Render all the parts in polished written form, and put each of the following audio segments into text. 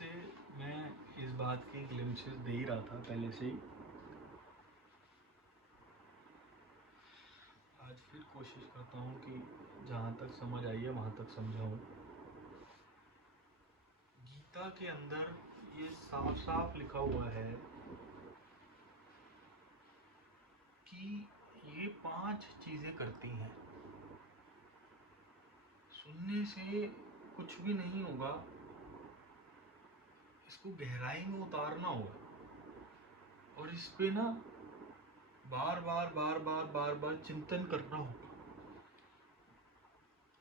से मैं इस बात की ग्लिम्पसेस दे ही रहा था पहले से ही। आज फिर कोशिश करता हूँ कि जहाँ तक समझ आई है वहाँ तक समझाऊँ। गीता के अंदर ये साफ साफ लिखा हुआ है कि ये 5 चीज़ें करती हैं। सुनने से कुछ भी नहीं होगा, इसको गहराई में उतारना होगा और इस पे ना बार बार चिंतन करना होगा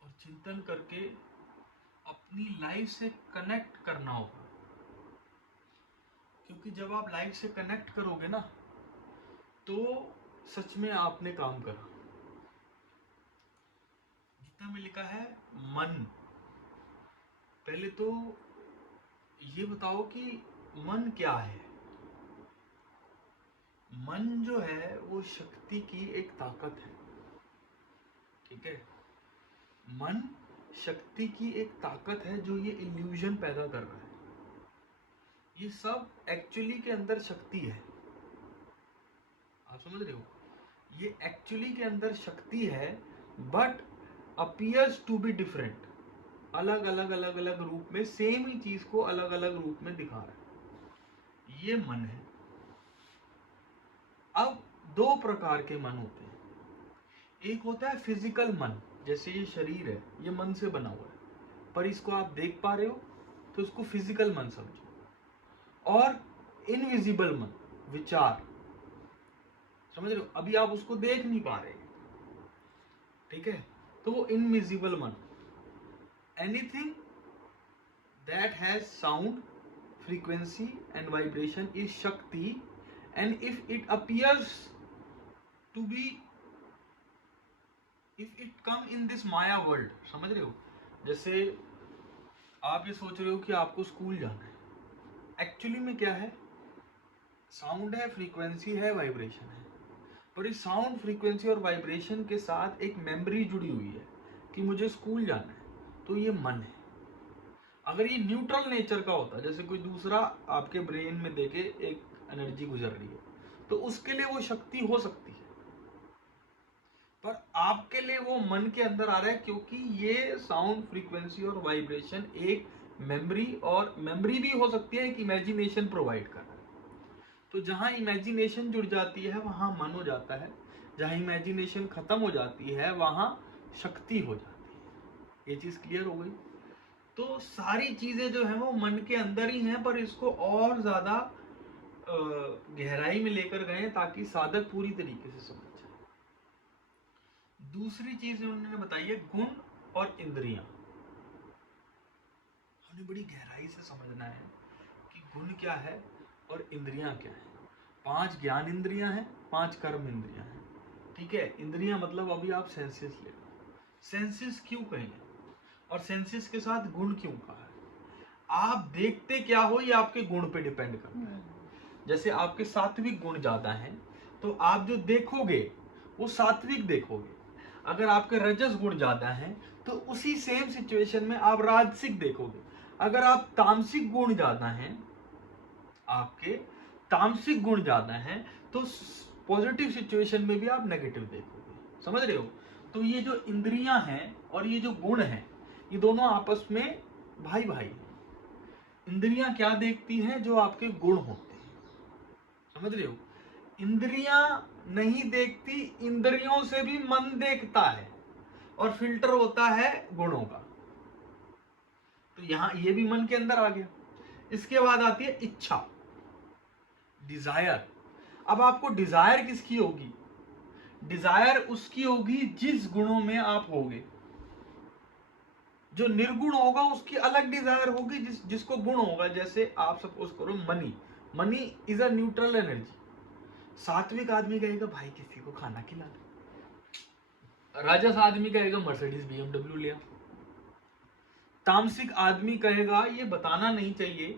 और चिंतन करके अपनी लाइफ से कनेक्ट करना होगा। क्योंकि जब आप लाइफ से कनेक्ट करोगे ना तो सच में आपने काम करा। गीता में लिखा है मन। पहले तो ये बताओ कि मन क्या है। मन जो है वो शक्ति की एक ताकत है, ठीक है। मन शक्ति की एक ताकत है जो ये इल्यूजन पैदा कर रहा है। ये सब एक्चुअली के अंदर शक्ति है, आप समझ रहे हो। ये एक्चुअली के अंदर शक्ति है but appears to be different. अलग अलग रूप में सेम ही चीज को अलग अलग रूप में दिखा रहा है। ये मन है। अब 2 प्रकार के मन होते हैं। एक होता है फिजिकल मन, जैसे ये शरीर है ये मन से बना हुआ है पर इसको आप देख पा रहे हो तो उसको फिजिकल मन समझो। और इनविजिबल मन, विचार, समझ रहे हो। अभी आप उसको देख नहीं पा रहे, ठीक है, तो वो इनविजिबल मन। Anything that has sound, frequency and vibration is shakti, and if it appears to be, if it come in this maya world, समझ रहे हो। जैसे आप ये सोच रहे हो कि आपको स्कूल जाना है, एक्चुअली में क्या है, साउंड है, फ्रीक्वेंसी है, वाइब्रेशन है। पर इस साउंड, फ्रीक्वेंसी और वाइब्रेशन के साथ एक मेमोरी जुड़ी हुई है कि मुझे स्कूल जाना है, तो ये मन है। अगर ये न्यूट्रल नेचर का होता, जैसे कोई दूसरा आपके ब्रेन में देके एक एनर्जी गुजर रही है, तो उसके लिए वो शक्ति हो सकती है। पर आपके लिए वो मन के अंदर आ रहा है क्योंकि ये साउंड, फ्रीक्वेंसी और वाइब्रेशन एक मेमोरी, और मेमोरी भी हो सकती है एक इमेजिनेशन प्रोवाइड कर रहा है। तो जहां इमेजिनेशन जुड़ जाती है वहां मन हो जाता है, जहां इमेजिनेशन खत्म हो जाती है वहां शक्ति हो जाती है। ये चीज क्लियर हो गई। तो सारी चीजें जो है वो मन के अंदर ही हैं, पर इसको और ज्यादा गहराई में लेकर गए ताकि साधक पूरी तरीके से समझ जाए। दूसरी चीज उन्होंने बताई है गुण और इंद्रियां। हमें बड़ी गहराई से समझना है कि गुण क्या है और इंद्रियां क्या है। 5 ज्ञान इंद्रियां हैं, 5 कर्म इंद्रियां हैं, ठीक है। इंद्रियां मतलब अभी आप सेंसेस ले लो। सेंसेस क्यों कहेंगे और सेंसेस के साथ गुण क्यों कहा है। आप देखते क्या हो ये आपके गुण पे डिपेंड करता है। जैसे आपके सात्विक गुण ज्यादा हैं तो आप जो देखोगे वो सात्विक देखोगे। अगर आपके रजस गुण ज्यादा हैं तो उसी सेम सिचुएशन में आप राजसिक देखोगे। अगर आप तामसिक गुण ज्यादा हैं, आपके तामसिक गुण ज्यादा हैं, तो पॉजिटिव सिचुएशन में भी आप नेगेटिव देखोगे। समझ रहे हो। तो ये जो इंद्रियां हैं और ये जो गुण हैं ये दोनों आपस में भाई भाई हैं। इंद्रियां क्या देखती हैं, जो आपके गुण होते हैं, समझ रहे हो। इंद्रियां नहीं देखती, इंद्रियों से भी मन देखता है और फिल्टर होता है गुणों का। तो यहां ये भी मन के अंदर आ गया। इसके बाद आती है इच्छा, डिजायर। अब आपको डिजायर किसकी होगी, डिजायर उसकी होगी जिस गुणों में आप होगे। जो निर्गुण होगा उसकी अलग डिजायर होगी, जिसको गुण होगा। जैसे आप सपोज करो money, money is a neutral energy. सात्विक आदमी कहेगा भाई किसी को खाना खिला दे, राजस आदमी कहेगा मर्सिडीज BMW लिया, तामसिक आदमी कहेगा ये बताना नहीं चाहिए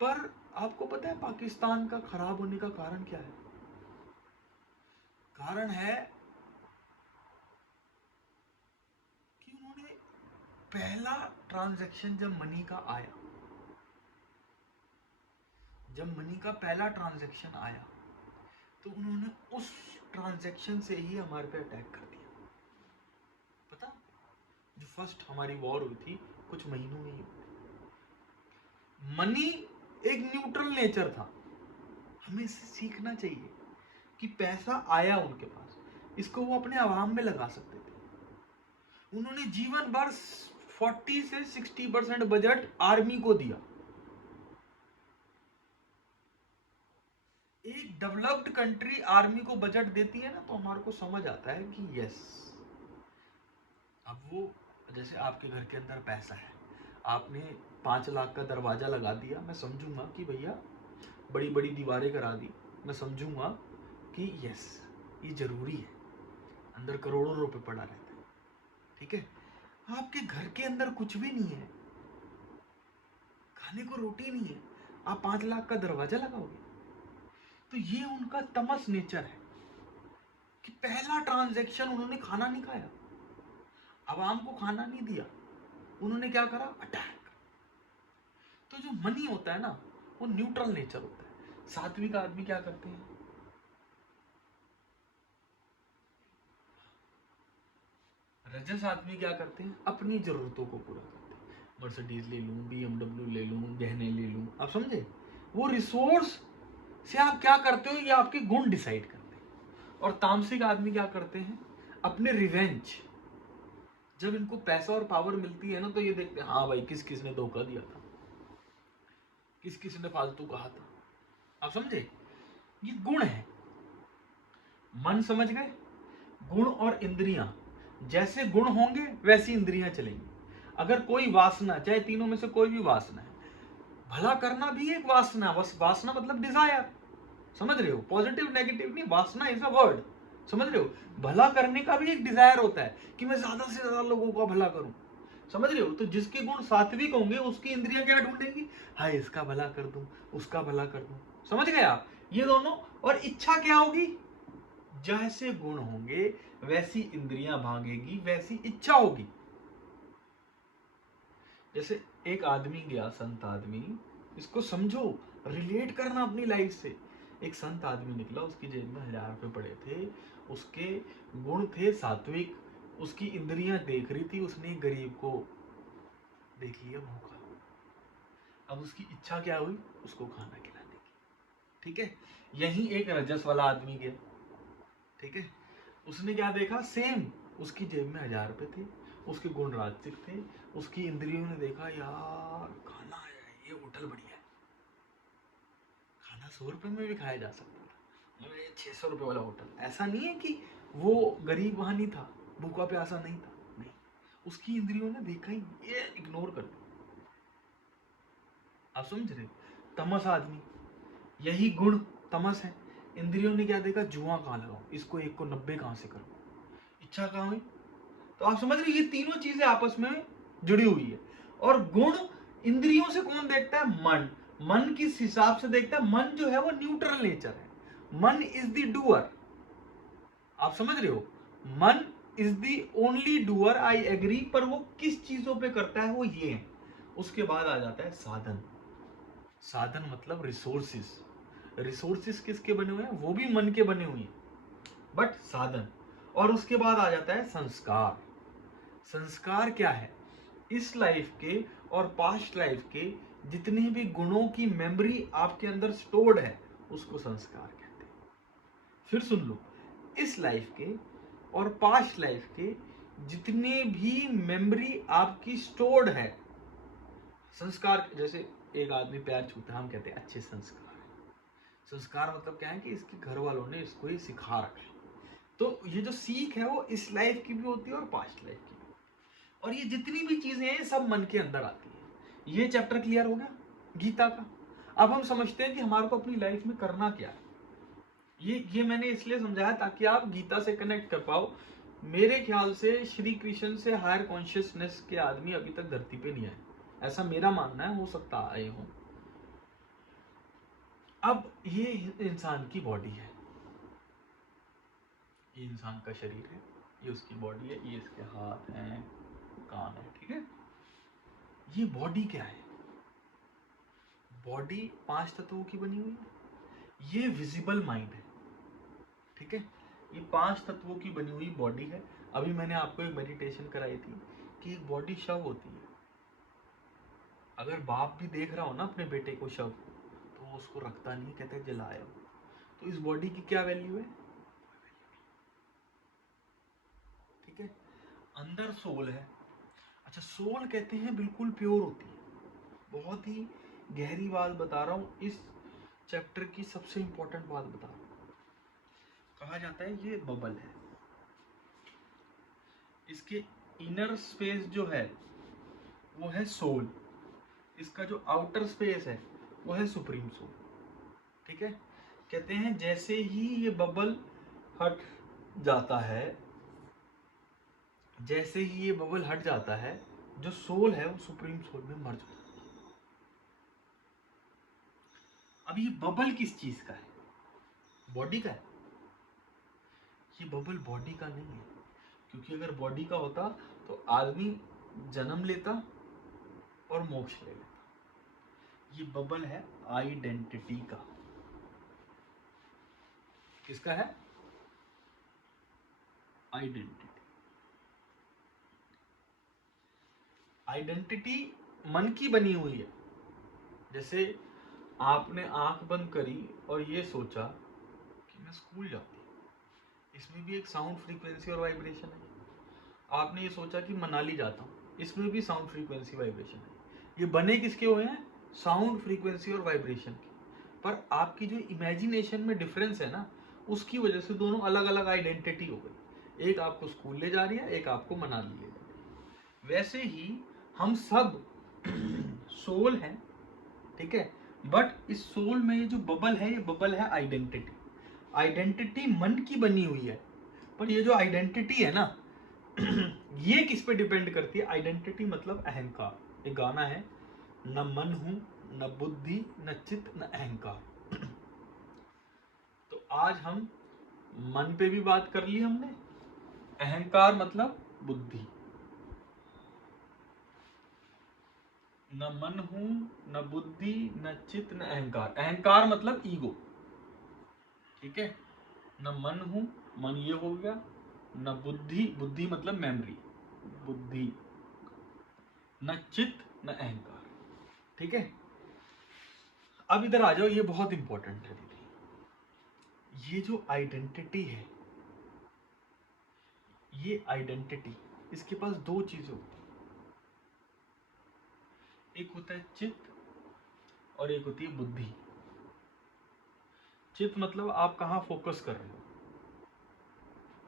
पर आपको पता है पाकिस्तान का खराब होने का कारण क्या है। कारण है कि उन्होंने पहला ट्रांजैक्शन जब मनी का आया जब मनी का पहला ट्रांजैक्शन आया तो उन्होंने उस ट्रांजैक्शन से ही हमारे पे अटैक कर दिया। पता, जो फर्स्ट हमारी वॉर हुई थी कुछ महीनों में ही। मनी एक न्यूट्रल नेचर था। हमें इससे सीखना चाहिए कि पैसा आया उनके पास, इसको वो अपने आवाम में लगा सकते थे। उन्होंने जीवन भर 40 से 60% बजट आर्मी को दिया। एक डेवलप्ड कंट्री आर्मी को बजट देती है ना, तो हमारे को समझ आता है कि यस, अब वो, जैसे आपके घर के अंदर पैसा है, आपने 5 लाख का दरवाजा लगा दिया, मैं समझूंगा कि भैया बड़ी बड़ी दीवारें करा दी, मैं समझूंगा कि यस ये जरूरी है, अंदर करोड़ों रुपए पड़ा रहता है, ठीक है। आपके घर के अंदर कुछ भी नहीं है, खाने को रोटी नहीं है, आप 5 लाख का दरवाजा लगाओगे? तो ये उनका तमस नेचर है कि पहला ट्रांजैक्शन उन्होंने खाना नहीं खाया, आवाम को खाना नहीं दिया, उन्होंने क्या करा? अटैक। तो जो मनी होता है ना, वो न्यूट्रल नेचर होता है। सात्विक आदमी क्या करते हैं? रजस आदमी क्या करते हैं? अपनी जरूरतों को पूरा करते हैं। मर्सिडीज ले लूं, BMW ले लूं, गहने ले लूं, आप समझे? वो रिसोर्स से आप क्या करते हो ये आपके गुण डिसाइड करते हैं। और तामसिक आदमी क्या करते हैं? अपने रिवेंज, जब इनको पैसा और पावर मिलती है ना, तो ये देखते हैं हाँ भाई किस किस ने धोखा दिया था, किस किस ने फालतू कहा था, आप समझे? ये गुण है। मन समझ गए? गुण और इंद्रियां, जैसे गुण होंगे वैसी इंद्रियां चलेंगी। अगर कोई वासना, चाहे तीनों में से कोई भी वासना है, भला करना भी एक वासना, बस वासना मतलब डिजायर, समझ रहे हो? पॉजिटिव नेगेटिव नहीं, वासना इज अ वर्ड, समझ रहे हो? भला करने का भी एक डिजायर होता है कि मैं ज्यादा से ज्यादा लोगों का भला करूं, समझ रहे हो? तो जिसके गुण सात्विक होंगे उसकी इंद्रियां क्या ढूंढेंगी? हाय इसका भला कर दूं, उसका भला कर दूं, समझ गए आप? ये दोनों। और इच्छा क्या होगी? जैसे गुण होंगे वैसी इंद्रियां भागेगी, वैसी इच्छा होगी। जैसे एक आदमी गया, संत आदमी, इसको समझो, रिलेट करना अपनी लाइफ से। एक संत आदमी निकला, उसकी जेब में 1000 रुपए पड़े थे, उसके गुण थे सात्विक, उसकी इंद्रियां देख रही थी, उसने गरीब को देख लिया भूखा, अब उसकी इच्छा क्या हुई? उसको खाना खिलाने की, ठीक है। यही एक रजस वाला आदमी गया, ठीक है, उसने क्या देखा? सेम, उसकी जेब में 1000 रुपए थे, उसके गुण राजसिक थे, उसकी इंद्रियों ने देखा यार खाना आया है, ये होटल बढ़िया है, खाना 100 रुपए में भी खाया जा सकता था, ये 600 रुपए वाला होटल। ऐसा नहीं है कि वो गरीब वहां नहीं था, भूखा प्यासा नहीं था, नहीं, उसकी इंद्रियों ने देखा ही, ये इग्नोर कर दिया, आप समझ रहे? तमस आदमी, यही गुण तमस है, इंद्रियों ने क्या देखा? जुआ कहाँ लगाऊं, इसको 1 को 90 कहां से करूं, इच्छा कहां हुई? तो आप समझ रहे, ये तीनों चीजें आपस में जुड़ी हुई है। और गुण इंद्रियों से कौन देखता है? मन। मन किस हिसाब से देखता है? मन जो है वो न्यूट्रल नेचर है, मन इज द डूअर, आप समझ रहे हो? मन is the only doer, I agree, पर वो किस चीजों पे करता है? वो ये है। उसके बाद आ जाता है साधन। साधन मतलब रिसोर्सिस। रिसोर्सिस किसके बने हुए हैं? वो भी मन के बने हुए हैं, बट साधन। और उसके बाद आ जाता है संस्कार। संस्कार क्या है? इस लाइफ के और पास्ट लाइफ के जितने भी गुणों की मेमोरी आपके अंदर स्टोर्ड है, उसको संस्कार कहते हैं। फिर सुन लो, इस लाइफ के और पास्ट लाइफ के जितने भी मेमोरी आपकी स्टोर्ड है, संस्कार। जैसे एक आदमी पैर छूता है, हम कहते हैं अच्छे संस्कार है। संस्कार मतलब क्या है? कि इसके घर वालों ने इसको ये सिखा रखा है। तो ये जो सीख है वो इस लाइफ की भी होती है और पास्ट लाइफ की भी। और ये जितनी भी चीजें हैं सब मन के अंदर आती है। ये चैप्टर क्लियर हो गया गीता का। अब हम समझते हैं कि हमारे को अपनी लाइफ में करना क्या है। ये मैंने इसलिए समझाया ताकि आप गीता से कनेक्ट कर पाओ। मेरे ख्याल से श्री कृष्ण से हायर कॉन्शियसनेस के आदमी अभी तक धरती पे नहीं आए, ऐसा मेरा मानना है, हो सकता आए हो। अब ये इंसान की बॉडी है, ये इंसान का शरीर है, ये उसकी बॉडी है, ये इसके हाथ हैं, कान है, ठीक है। ये बॉडी क्या है? बॉडी 5 तत्वों की बनी हुई है, ये विजिबल माइंड है, ठीक है। ये 5 तत्वों की बनी हुई बॉडी है। अभी मैंने आपको एक मेडिटेशन कराई थी कि एक बॉडी शव होती है। अगर बाप भी देख रहा हो ना अपने बेटे को शव, तो वो उसको रखता नहीं, कहता है जलाया। तो इस बॉडी की क्या वैल्यू है, ठीक है। अंदर सोल है। अच्छा, सोल कहते हैं बिल्कुल प्योर होती है। बहुत ही गहरी बात बता रहा हूं, इस चैप्टर की सबसे इंपॉर्टेंट बात बता रहा हूं। कहा जाता है ये बबल है, इसके इनर स्पेस जो है वो है सोल, इसका जो आउटर स्पेस है वो है सुप्रीम सोल, ठीक है। कहते हैं जैसे ही ये बबल हट जाता है, जैसे ही ये बबल हट जाता है, जो सोल है वो सुप्रीम सोल में मर्ज होता है। अब ये बबल किस चीज का है, बॉडी का है। ये बबल बॉडी का नहीं है, क्योंकि अगर बॉडी का होता तो आदमी जन्म लेता और मोक्ष ले लेता। ये बबल है आइडेंटिटी का। किसका है, आइडेंटिटी। आइडेंटिटी मन की बनी हुई है। जैसे आपने आंख बंद करी और ये सोचा कि मैं स्कूल जाती हूँ, इसमें भी एक साउंड फ्रीक्वेंसी और वाइब्रेशन है। आपने ये सोचा कि मनाली जाता हूँ, इसमें भी साउंड फ्रीक्वेंसी वाइब्रेशन है। ये बने किसके हुए हैं, साउंड फ्रीक्वेंसी और वाइब्रेशन के। पर आपकी जो इमेजिनेशन में डिफरेंस है ना, उसकी वजह से दोनों अलग अलग आइडेंटिटी हो गई। एक आपको स्कूल ले जा रही है, एक आपको मनाली ले जा रही है। वैसे ही हम सब सोल हैं, ठीक है। बट इस सोल में ये जो बबल है, ये बबल है आइडेंटिटी। आइडेंटिटी मन की बनी हुई है, पर ये जो आइडेंटिटी है ना ये किस पे डिपेंड करती है, आइडेंटिटी मतलब अहंकार। एक गाना है, न मन हूं न बुद्धि न चित्त न अहंकार। तो आज हम मन पे भी बात कर ली हमने, अहंकार मतलब बुद्धि। न मन हूं न बुद्धि न चित्त न अहंकार। अहंकार मतलब ईगो, ठीक है। न मन हूं, मन ये हो गया, न बुद्धि, बुद्धि मतलब मेमोरी, बुद्धि, न चित्त न अहंकार, ठीक है। अब इधर आ जाओ, ये बहुत इंपॉर्टेंट है दीदी। ये जो आइडेंटिटी है, ये आइडेंटिटी, इसके पास दो चीजें होती हैं। एक होता है चित्त और एक होती है बुद्धि। चित्त मतलब आप कहाँ फोकस कर रहे हो,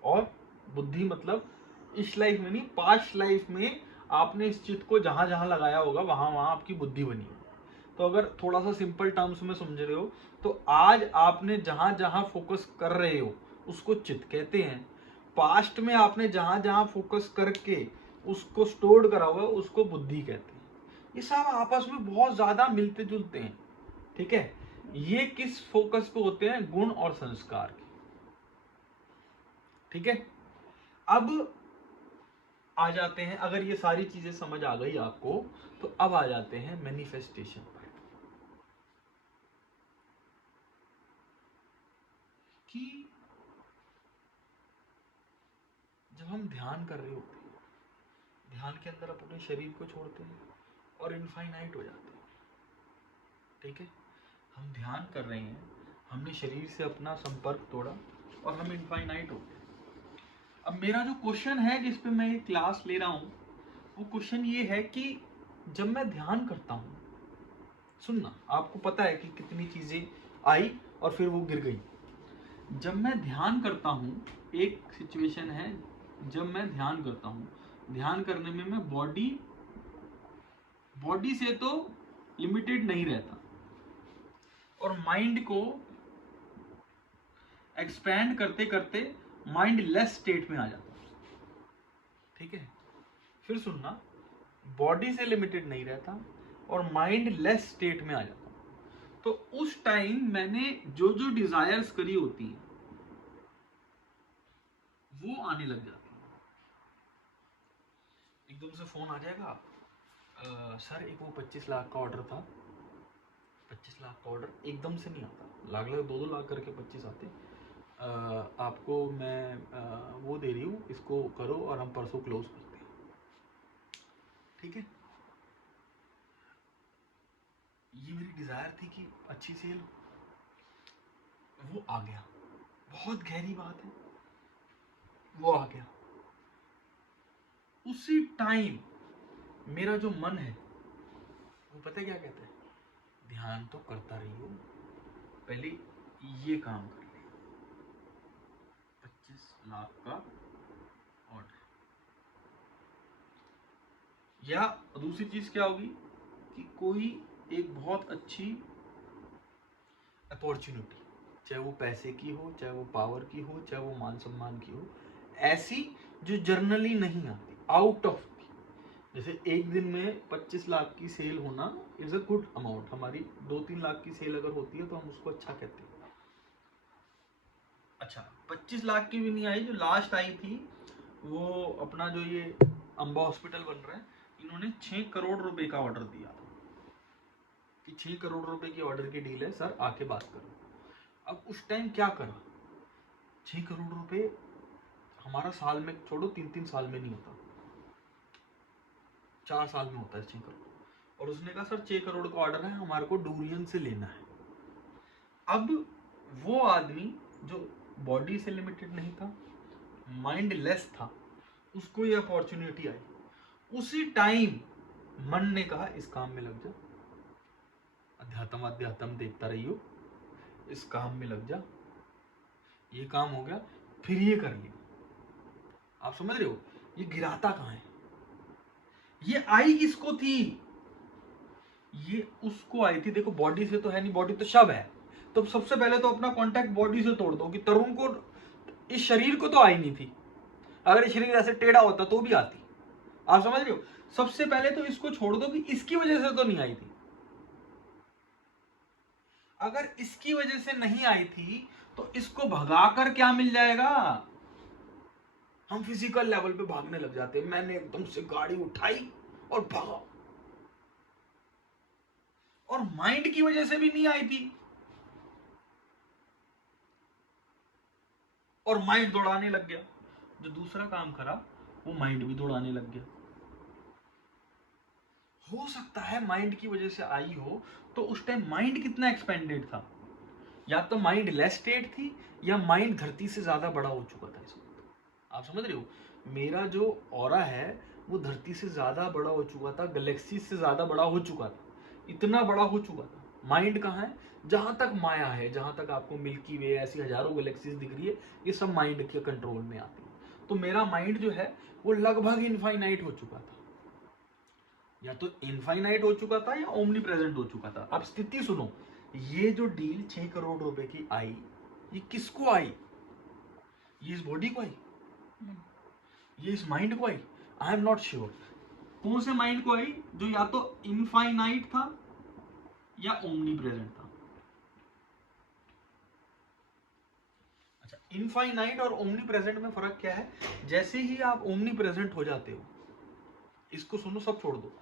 और बुद्धि मतलब इस लाइफ में नहीं, पास्ट लाइफ में आपने इस चित्त को जहां जहां लगाया होगा वहां वहां आपकी बुद्धि बनी होगी। तो अगर थोड़ा सा सिंपल टर्म्स में समझ रहे हो, तो आज आपने जहां जहां फोकस कर रहे हो उसको चित्त कहते हैं। पास्ट में आपने जहां जहां फोकस करके उसको स्टोर्ड करा हुआ उसको बुद्धि कहते हैं। ये सब आपस में बहुत ज्यादा मिलते जुलते हैं, ठीक है। ये किस फोकस पे होते हैं, गुण और संस्कार के, ठीक है। अब आ जाते हैं, अगर ये सारी चीजें समझ आ गई आपको, तो अब आ जाते हैं मैनिफेस्टेशन पर। कि जब हम ध्यान कर रहे होते हैं, ध्यान के अंदर अपने शरीर को छोड़ते हैं और इनफाइनाइट हो जाते हैं, ठीक है। हम ध्यान कर रहे हैं, हमने शरीर से अपना संपर्क तोड़ा और हम इनफाइनाइट हो गए। अब मेरा जो क्वेश्चन है जिस पे मैं ये क्लास ले रहा हूं, वो क्वेश्चन ये है कि जब मैं ध्यान करता हूं, सुनना, आपको पता है कि कितनी चीजें आई और फिर वो गिर गई। जब मैं ध्यान करता हूं, एक सिचुएशन है, जब मैं ध्यान करता हूं, ध्यान करने में मैं बॉडी से तो लिमिटेड नहीं रहता, और माइंड को एक्सपैंड करते करते माइंड लेस स्टेट में आ जाता है, ठीक है। फिर सुनना, बॉडी से लिमिटेड नहीं रहता और माइंड लेस स्टेट में आ जाता, तो उस टाइम मैंने जो जो डिजायर्स करी होती हैं वो आने लग जाती है। एकदम से फोन आ जाएगा, सर एक वो 25 लाख का ऑर्डर था, 25 लाख का ऑर्डर एकदम से नहीं आता, लाख लाख 2-2 लाख करके 25 आते। आपको मैं वो दे रही हूँ, इसको करो और हम परसों क्लोज करते हैं, ठीक है। ये मेरी डिज़ायर थी कि अच्छी सेल, वो आ गया। बहुत गहरी बात है, वो आ गया। उसी टाइम मेरा जो मन है वो पता है क्या कहता है, ध्यान तो करता रही हो, पहले ये काम कर ले, 25 लाख का ऑर्डर। या दूसरी चीज क्या होगी कि कोई एक बहुत अच्छी अपॉर्चुनिटी, चाहे वो पैसे की हो, चाहे वो पावर की हो, चाहे वो मान सम्मान की हो, ऐसी जो जर्नली नहीं आती, आउट ऑफ, जैसे एक दिन में 25 लाख की सेल होना इज अ गुड अमाउंट। हमारी 2-3 लाख की सेल अगर होती है तो हम उसको अच्छा कहते हैं। अच्छा, 25 लाख की भी नहीं आई, जो लास्ट आई थी वो अपना जो ये अंबा हॉस्पिटल बन रहा है, इन्होंने 6 करोड़ रुपए का ऑर्डर दिया था कि 6 करोड़ रुपए की ऑर्डर की डील है सर, आके बात करो। अब उस टाइम क्या करा, 6 करोड़ रुपए हमारा साल में छोड़ो, 3-3 साल में नहीं होता, 4 साल में होता है 6 करोड़। और उसने कहा सर 6 करोड़ का ऑर्डर है, हमारे को डूरियन से लेना है। अब वो आदमी जो बॉडी से लिमिटेड नहीं था, माइंड लेस था, उसको ये अपॉर्चुनिटी आई। उसी टाइम मन ने कहा इस काम में लग जा, अध्यात्म अध्यात्म देखता रहियो, इस काम में लग जा। ये काम हो गया, फिर ये कर लिया। आप समझ रहे हो, ये गिराता कहां है, ये आई किसको थी, ये उसको आई थी। देखो बॉडी से तो है नहीं, बॉडी तो शव है, तो सबसे पहले तो अपना कांटेक्ट बॉडी से तोड़ दो कि तरुण को, इस शरीर को तो आई नहीं थी, अगर ये शरीर ऐसे टेढ़ा होता तो भी आती। आप समझ रहे हो, सबसे पहले तो इसको छोड़ दो कि इसकी वजह से तो नहीं आई थी। अगर इसकी वजह से नहीं आई थी तो इसको भगाकर क्या मिल जाएगा, हम फिजिकल लेवल पे भागने लग जाते हैं। मैंने एकदम से गाड़ी उठाई और भागा, और माइंड की वजह से भी नहीं आई थी, और माइंड दौड़ाने लग गया। जो दूसरा काम करा वो माइंड भी दौड़ाने लग गया। हो सकता है माइंड की वजह से आई हो, तो उस टाइम माइंड कितना एक्सपेंडेड था, या तो माइंड लेस स्टेट थी, या माइंड धरती से ज्यादा बड़ा हो चुका था इस वक्त। आप समझ रहे हो, मेरा जो ऑरा है वो धरती से ज्यादा बड़ा हो चुका था, गैलेक्सी से ज्यादा बड़ा हो चुका था, इतना बड़ा हो चुका था। माइंड कहाँ है, जहां तक माया है, जहां तक आपको मिल्की वे ऐसी हजारों गैलेक्सीज दिख रही है, ये सब माइंड के कंट्रोल में आती है। तो मेरा माइंड जो है वो लगभग इनफाइनाइट हो चुका था, या तो इनफाइनाइट हो चुका था या ओमनी प्रेजेंट हो चुका था। अब स्थिति सुनो, ये जो डील 6 करोड़ रुपए की आई, ये किसको आई, ये इस बॉडी को आई, ये इस माइंड को आई, आई एम नॉट श्योर। कौन से माइंड को आई, जो या तो इनफाइनाइट था या ओमनी प्रेजेंट था। अच्छा, इनफाइनाइट और ओमनी प्रेजेंट में फर्क क्या है, जैसे ही आप ओमनी प्रेजेंट हो जाते हो, इसको सुनो सब छोड़ दो,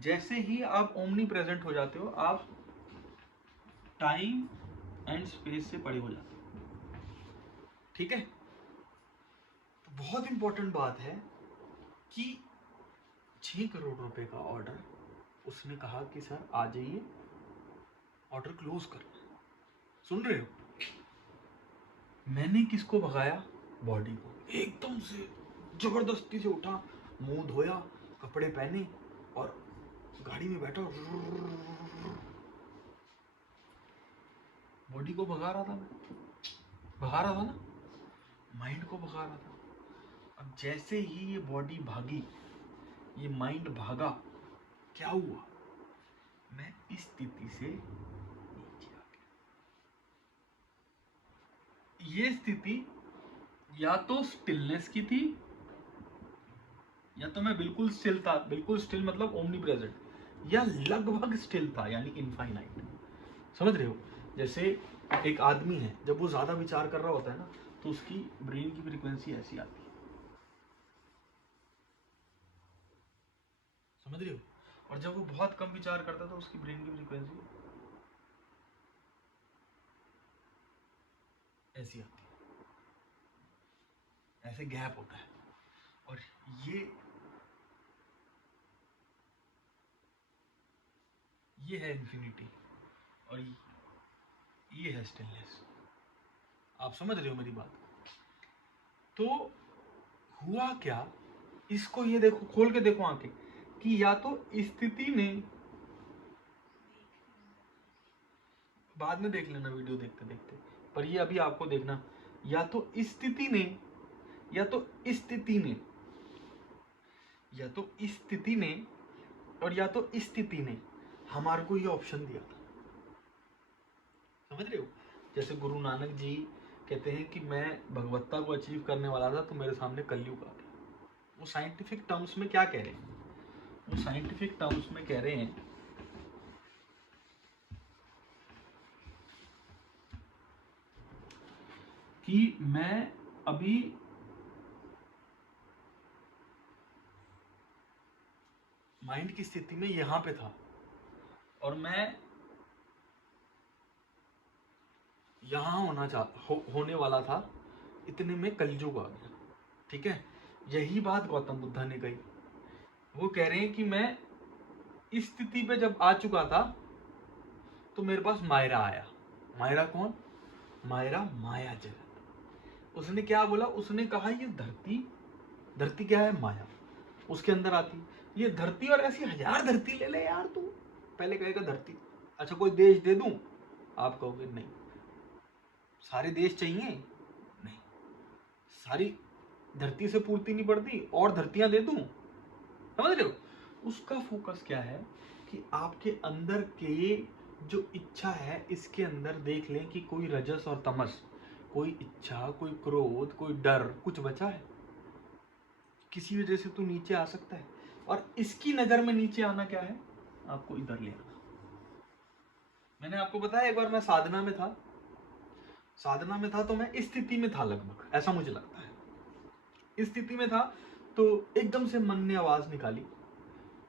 जैसे ही आप ओमनी प्रेजेंट हो जाते हो, आप टाइम एंड स्पेस से परे हो जाते हो, ठीक है। तो बहुत इंपॉर्टेंट बात है कि 6 करोड़ रुपए का ऑर्डर, उसने कहा कि सर आ जाइए, ऑर्डर क्लोज करना है। सुन रहे हो, मैंने किसको भगाया, बॉडी को। एकदम से जबरदस्ती से उठा, मुंह धोया, कपड़े पहने और गाड़ी में बैठा, बॉडी को भगा रहा था मैं, भगा रहा था ना, माइंड को भगा रहा था। अब जैसे ही ये बॉडी भागी, ये माइंड भागा, क्या हुआ, मैं इस स्थिति से नीचे आ गया। ये स्थिति या तो स्टिलनेस की थी, या तो मैं बिल्कुल स्टिल था, बिल्कुल स्टिल मतलब ओमनी प्रेजेंट, या लगभग स्टिल था यानी इनफाइनाइट। समझ रहे हो, जैसे एक आदमी है, जब वो ज्यादा विचार कर रहा होता है ना, तो उसकी ब्रेन की फ्रीक्वेंसी ऐसी आती है, समझ रहे हो, और जब वो बहुत कम विचार करता है तो उसकी ब्रेन की फ्रीक्वेंसी ऐसी आती है, ऐसे गैप होता है। और ये है इन्फिनिटी, और ये है स्टेनलेस। आप समझ रहे हो मेरी बात? तो हुआ क्या, इसको ये देखो, खोल के देखो आंखें, कि या तो स्थिति ने, बाद में देख लेना वीडियो देखते देखते, पर ये अभी आपको देखना, या तो स्थिति ने, या तो स्थिति ने, या तो स्थिति ने, और या तो स्थिति ने हमारे को ये ऑप्शन दिया था। समझ रहे हो? जैसे गुरु नानक जी कहते हैं कि मैं भगवत्ता को अचीव करने वाला था, तो मेरे सामने कलयुग आ गया। वो साइंटिफिक टर्म्स में क्या कह रहे हैं? वो साइंटिफिक टर्म्स में कह रहे हैं कि मैं अभी माइंड की स्थिति में यहां पे था, और मैं यहां होने वाला था, इतने में कलयुग आ गया। ठीक है, यही बात गौतम बुद्धा ने कही। वो कह रहे हैं कि मैं इस स्थिति पे जब आ चुका था, तो मेरे पास मायरा आया। मायरा कौन? मायरा माया जगत। उसने क्या बोला? उसने कहा ये धरती क्या है? माया, उसके अंदर आती ये धरती, और ऐसी 1000 धरती ले ले यार तू। पहले कहेगा धरती, अच्छा कोई देश दे दूं, आप कहोगे नहीं। सारे देश चाहिए? नहीं। सारी धरती से पूर्ति नहीं पड़ती, और धरतियां दे दूं? समझ रहे हो? उसका फोकस क्या है कि आपके अंदर के जो इच्छा है, इसके अंदर देख लें कि कोई रजस और तमस, कोई इच्छा, कोई क्रोध, कोई डर, कुछ बचा है? किसी वजह से तू नीचे आ सकता है, और इसकी नजर में नीचे आना क्या है? आपको इधर ले आना। मैंने आपको बताया, एक बार मैं साधना में था, तो मैं इस स्थिति में था लगभग, ऐसा मुझे लगता है। इस स्थिति में था, तो एकदम से मन ने आवाज निकाली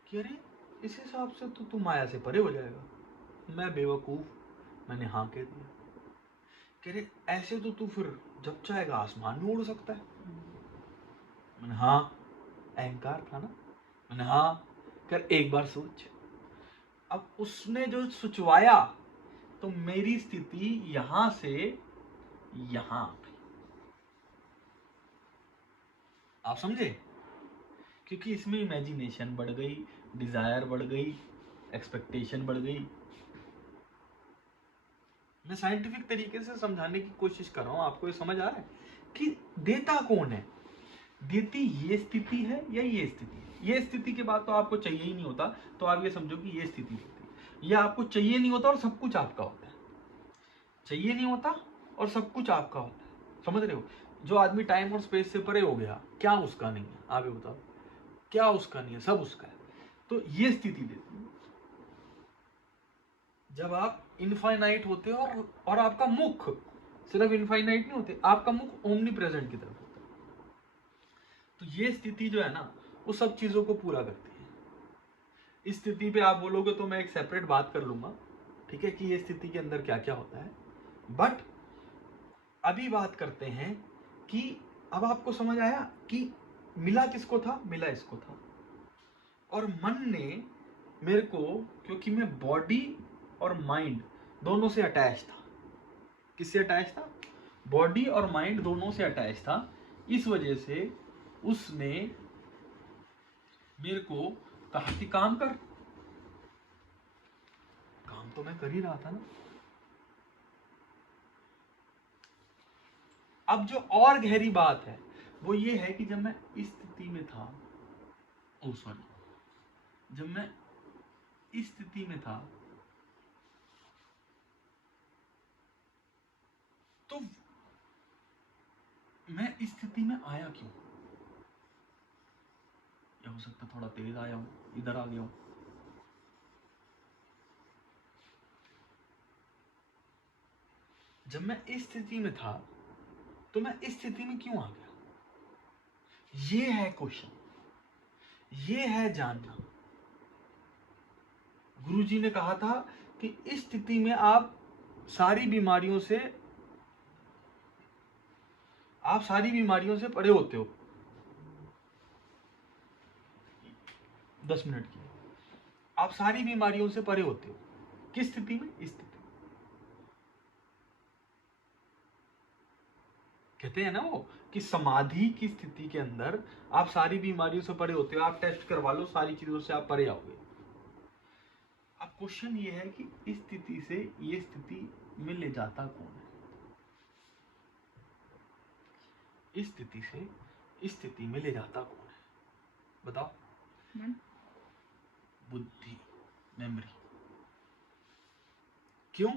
कि अरे इस हिसाब से तो तू माया से परे हो जाएगा। मैं बेवकूफ, मैंने हाँ कह दिया। कह रहे ऐसे तो तू फिर जब चाहेगा आसमान में उड़ सकता है। मैंने हाँ, अहंकार था ना। मैंने हाँ कर, एक बार सोच। अब उसने जो सोचवाया, तो मेरी स्थिति यहां से यहां आ गई। आप समझे? क्योंकि इसमें इमेजिनेशन बढ़ गई, डिजायर बढ़ गई, एक्सपेक्टेशन बढ़ गई। मैं साइंटिफिक तरीके से समझाने की कोशिश कर रहा हूं, आपको ये समझ आ रहा है कि देता कौन है? देती ये स्थिति है या ये स्थिति? ये स्थिति के बाद तो आपको चाहिए ही नहीं होता, तो आप ये समझो कि ये स्थिति देती। या आपको चाहिए नहीं होता और सब कुछ आपका होता है। चाहिए नहीं होता और सब कुछ आपका होता है। समझ रहे हो? जो आदमी टाइम और स्पेस से परे हो गया, क्या उसका नहीं है? आप ये बताओ, क्या उसका नहीं है? सब उसका है। तो ये स्थिति देती है जब आप इनफाइनाइट होते हो, और आपका मुख सिर्फ इनफाइनाइट नहीं होते, आपका मुख ओमनी प्रेजेंट की तरफ होता है। तो ये स्थिति जो है ना, वो सब चीजों को पूरा करती है। इस स्थिति पे आप बोलोगे तो मैं एक सेपरेट बात कर लूंगा, ठीक है, कि ये स्थिति के अंदर क्या क्या होता है। बट अभी बात करते हैं कि अब आपको समझ आया कि मिला किसको था? मिला इसको था। और मन ने मेरे को, क्योंकि मैं बॉडी और माइंड दोनों से अटैच था। किससे अटैच था? बॉडी और माइंड दोनों से अटैच था। इस वजह से उसने मेरे को कहा कि काम कर। काम तो मैं कर ही रहा था ना। अब जो और गहरी बात है वो ये है कि जब मैं इस स्थिति में था, जब मैं इस स्थिति में था, तो मैं इस स्थिति में आया क्यों? या हो सकता थोड़ा तेज आया हूं, इधर आ गया हूं। जब मैं इस स्थिति में था, तो मैं इस स्थिति में क्यों आ गया? ये है क्वेश्चन, ये है जानना। गुरुजी ने कहा था कि इस स्थिति में आप सारी बीमारियों से आप सारी बीमारियों से परे होते हो। 10 मिनट की, आप सारी बीमारियों से परे होते हो। किस स्थिति में? इस स्थिति में। कहते हैं ना वो कि समाधि की स्थिति के अंदर आप सारी बीमारियों से परे होते हो। आप टेस्ट करवा लो, सारी चीजों से आप परे आओगे। अब क्वेश्चन ये है कि इस स्थिति से ये स्थिति में ले जाता कौन है? इस स्थिति से इस स्थिति में ले जाता कौन है? बताओ। बुद्धि, मेमोरी। क्यों?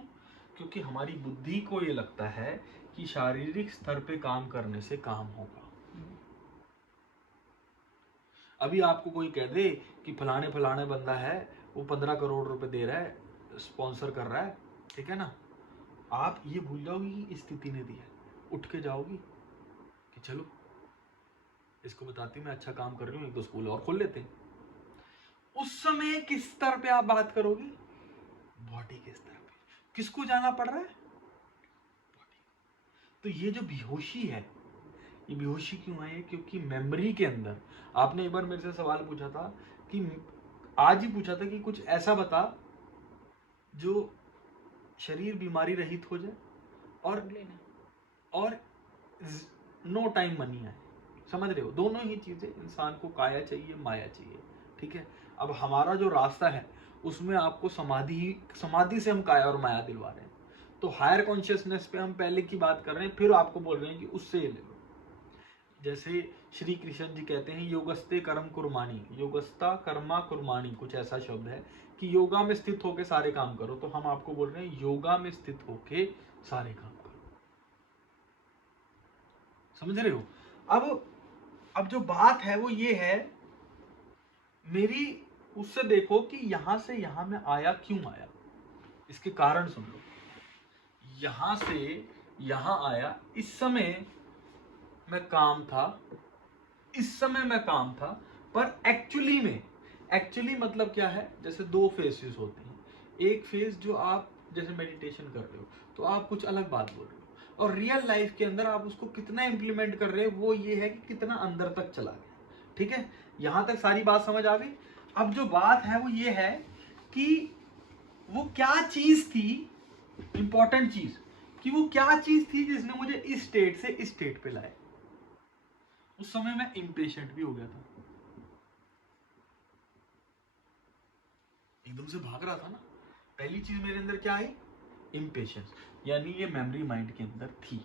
क्योंकि हमारी बुद्धि को ये लगता है कि शारीरिक स्तर पे काम करने से काम होगा। अभी आपको कोई कह दे कि फलाने फलाने बंदा है, वो 15 करोड़ रुपए दे रहा है, स्पॉन्सर कर रहा है, ठीक है ना, आप ये भूल जाओगी कि इस स्थिति ने दिया है। उठ के जाओगी कि चलो इसको बताती मैं अच्छा काम कर रही हूँ, एक दो स्कूल और खोल लेते हैं। उस समय किस स्तर पे आप बात करोगी? बॉडी के स्तर पे। किसको जाना पड़ रहा है? बॉडी। तो ये जो बेहोशी है, ये बेहोशी क्यों है? क्योंकि मेमोरी के अंदर आपने एक बार मेरे से सवाल पूछा था कि आज ही पूछा था कि कुछ ऐसा बता जो शरीर बीमारी रहित हो जाए और नो टाइम मनी आए। समझ रहे हो? दोनों ही चीजें इंसान को, काया चाहिए, माया चाहिए, ठीक है। अब हमारा जो रास्ता है उसमें आपको समाधि से हम काया और माया दिलवा रहे हैं। तो हायर कॉन्शियसनेस पे हम पहले की बात कर रहे हैं, फिर आपको बोल रहे हैं कि उससे ले लो। जैसे श्री कृष्ण जी कहते हैं योगस्ते कर्म कुर्माणी, योगस्ता कर्मा कुर्माणी, कुछ ऐसा शब्द है कि योगा में स्थित होके सारे काम करो। तो हम आपको बोल रहे हैं योगा में स्थित होके सारे काम करो। समझ रहे हो? अब जो बात है वो ये है, मेरी उससे देखो कि यहां से यहां में आया क्यों आया, इसके कारण सुन लो। यहां से यहां आया, इस समय मैं काम था, इस समय मैं काम था, पर एक्चुअली मतलब क्या है? जैसे दो फेसेस होते हैं। एक फेस जो आप जैसे मेडिटेशन कर रहे हो तो आप कुछ अलग बात बोल रहे हो, और रियल लाइफ के अंदर आप उसको कितना इंप्लीमेंट कर रहे हो, वो ये है कि कितना अंदर तक चला गया। ठीक है, यहां तक सारी बात समझ आ गई। अब जो बात है वो ये है कि वो क्या चीज थी, इंपॉर्टेंट चीज, कि वो क्या चीज थी जिसने मुझे इस स्टेट से इस स्टेट पे लाया। उस समय मैं इम्पेशेंट भी हो गया था, एकदम से भाग रहा था ना। पहली चीज मेरे अंदर क्या आई? इम्पेशेंस, यानी ये मेमोरी माइंड के अंदर थी।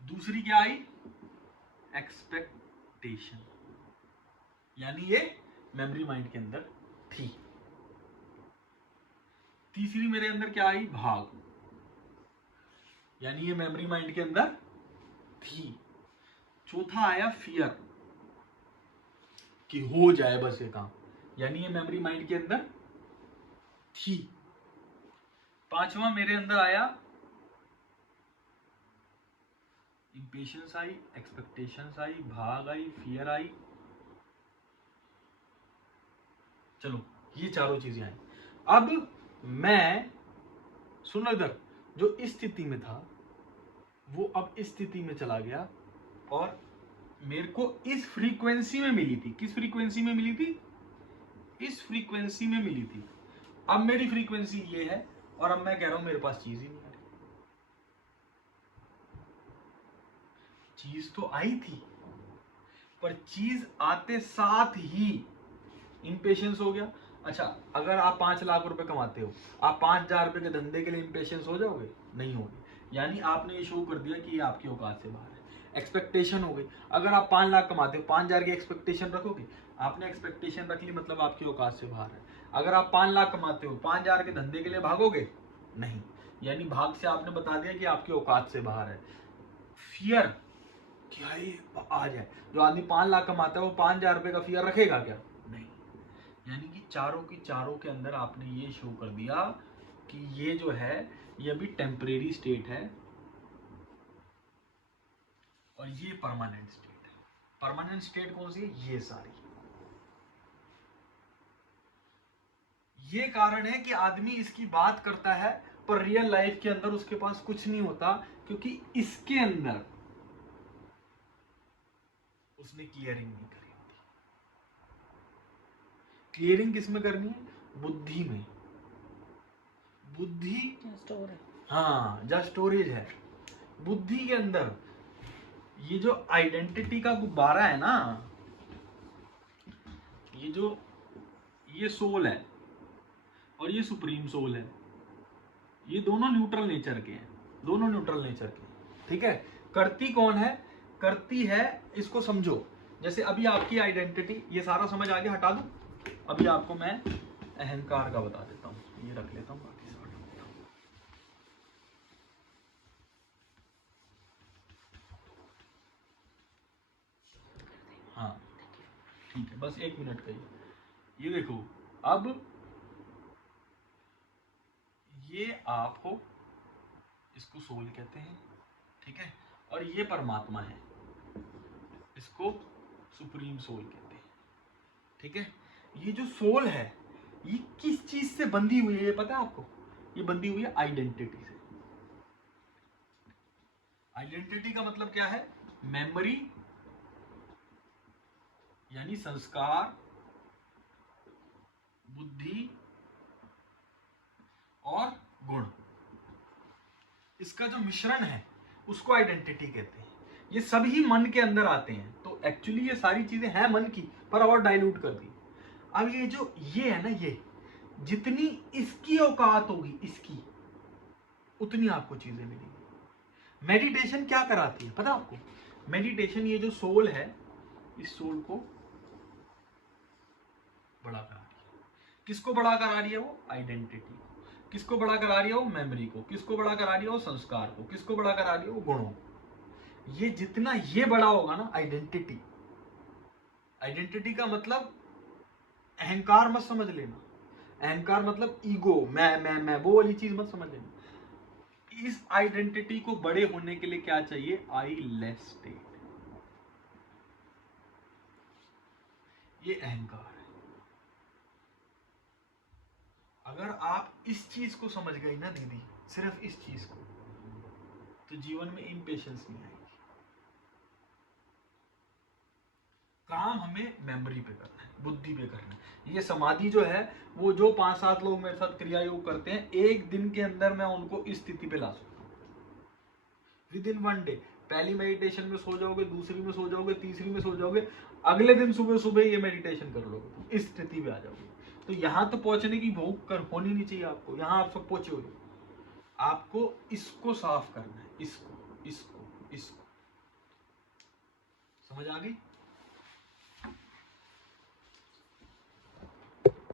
दूसरी क्या आई? एक्सपेक्टेशन, यानी ये मेमोरी माइंड के अंदर थी। तीसरी मेरे अंदर क्या आई? भाग, यानी ये मेमोरी माइंड के अंदर थी। चौथा आया फियर, कि हो जाए बस ये काम, यानी ये मेमोरी माइंड के अंदर थी। पांचवा मेरे अंदर आया इंपेशेंस आई, एक्सपेक्टेशंस आई, भाग आई, फियर आई। चलो ये चारों चीजें आई। अब मैं, सुनो इधर, जो इस स्थिति में था वो अब इस स्थिति में चला गया, और मेरे को इस फ्रीक्वेंसी में मिली थी। किस फ्रीक्वेंसी में मिली थी? इस फ्रीक्वेंसी में मिली थी। अब मेरी फ्रीक्वेंसी ये है, और अब मैं कह रहा हूं मेरे पास चीज ही नहीं आ रही। चीज तो आई थी, पर चीज आते साथ ही इंपेशेंस हो गया। अच्छा, अगर आप 5 लाख रुपए कमाते हो, आप 5,000 रुपए के धंधे के लिए इंपेशेंस हो जाओगे? नहीं होगे, यानी आपने ये शो कर दिया कि ये आपकी औकात से बाहर है। एक्सपेक्टेशन हो गई, अगर आप 5 लाख कमाते हो, 5,000 की एक्सपेक्टेशन रखोगे? आपने एक्सपेक्टेशन रख ली, मतलब आपकी औकात से बाहर है। अगर आप 5 लाख कमाते हो, 5,000 के धंधे के लिए भागोगे? नहीं, यानी भाग से आपने बता दिया कि आपकी औकात से बाहर है। फियर, क्या ये आ जाए, जो आदमी 5 लाख कमाता है वो 5,000 रुपए का फियर रखेगा क्या? नहीं। यानी कि चारों की चारों के अंदर आपने ये शो कर दिया कि ये जो है ये अभी टेम्परेरी स्टेट है, और ये परमानेंट स्टेट है। परमानेंट स्टेट कौन सी है? ये सारी। ये कारण है कि आदमी इसकी बात करता है पर रियल लाइफ के अंदर उसके पास कुछ नहीं होता, क्योंकि इसके अंदर उसने क्लियरिंग नहीं करी होती। क्लियरिंग किस में करनी है? बुद्धि में। बुद्धि स्टोर है। हाँ, जहाँ स्टोरेज है बुद्धि के अंदर। ये जो आइडेंटिटी का गुब्बारा है ना, ये सोल है और ये सुप्रीम सोल है, ये दोनों न्यूट्रल नेचर के हैं, दोनों न्यूट्रल नेचर के, ठीक है। करती कौन है? करती है, इसको समझो, जैसे अभी आपकी आइडेंटिटी, ये सारा समझ आगे हटा दूं, अभी आपको मैं अहंकार का बता देता हूं, ये रख लेता हूं, बाकी सब हटा देता हूं। हाँ ठीक है, बस 1 मिनट का ये देखो, अब ये आप हो, इसको सोल कहते हैं, ठीक है, और ये परमात्मा है, इसको सुप्रीम सोल कहते हैं, ठीक है। ये जो सोल है ये किस चीज से बंधी हुई है ये पता है आपको? ये बंधी हुई है आइडेंटिटी से। आइडेंटिटी का मतलब क्या है? मेमोरी यानी संस्कार, बुद्धि और गुण, इसका जो मिश्रण है उसको आइडेंटिटी कहते हैं। ये सभी मन के अंदर आते हैं, तो एक्चुअली ये सारी चीजें हैं मन की, पर और डाइल्यूट कर दी। अब ये जो ये है ना, ये जितनी इसकी औकात होगी इसकी, उतनी आपको चीजें मिलेंगी। मेडिटेशन क्या कराती है पता आपको? मेडिटेशन, ये जो सोल है, इस सोल को बड़ा करा रही है। किसको बड़ा करा रही है वो? आइडेंटिटी को। किसको बड़ा करा रही है वो? मेमोरी को। किसको बड़ा करा रही है वो? संस्कार को। किसको बड़ा करा रही है वो? गुणों। ये जितना ये बड़ा होगा ना, आइडेंटिटी, आइडेंटिटी का मतलब अहंकार मत समझ लेना, अहंकार मतलब ईगो, मैं वो वाली चीज मत समझ लेना। इस आइडेंटिटी को बड़े होने के लिए क्या चाहिए? आई लेस स्टेट, ये अहंकार है। अगर आप इस चीज को समझ गई ना दीदी, सिर्फ इस चीज को, तो जीवन में इम्पेशंस नहीं आएगी। काम हमें मेमोरी पे करना है, बुद्धि पे करना है। ये समाधि जो है, वो जो 5-7 लोग मेरे साथ क्रिया योग करते हैं, एक दिन के अंदर मैं उनको इस स्थिति पे ला सकता हूँ, विद इन 1 डे। पहली मेडिटेशन में सो जाओगे, दूसरी में सो जाओगे, तीसरी में सो जाओगे, अगले दिन सुबह सुबह ये मेडिटेशन कर लोगे, तो इस स्थिति पे आ जाओगे। तो यहाँ तो पहुंचने की भूख होनी नहीं चाहिए आपको, यहाँ आप सब पहुंचे हो। आपको इसको साफ करना है, इसको, इसको, इसको। समझ आ गई?